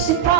싶어.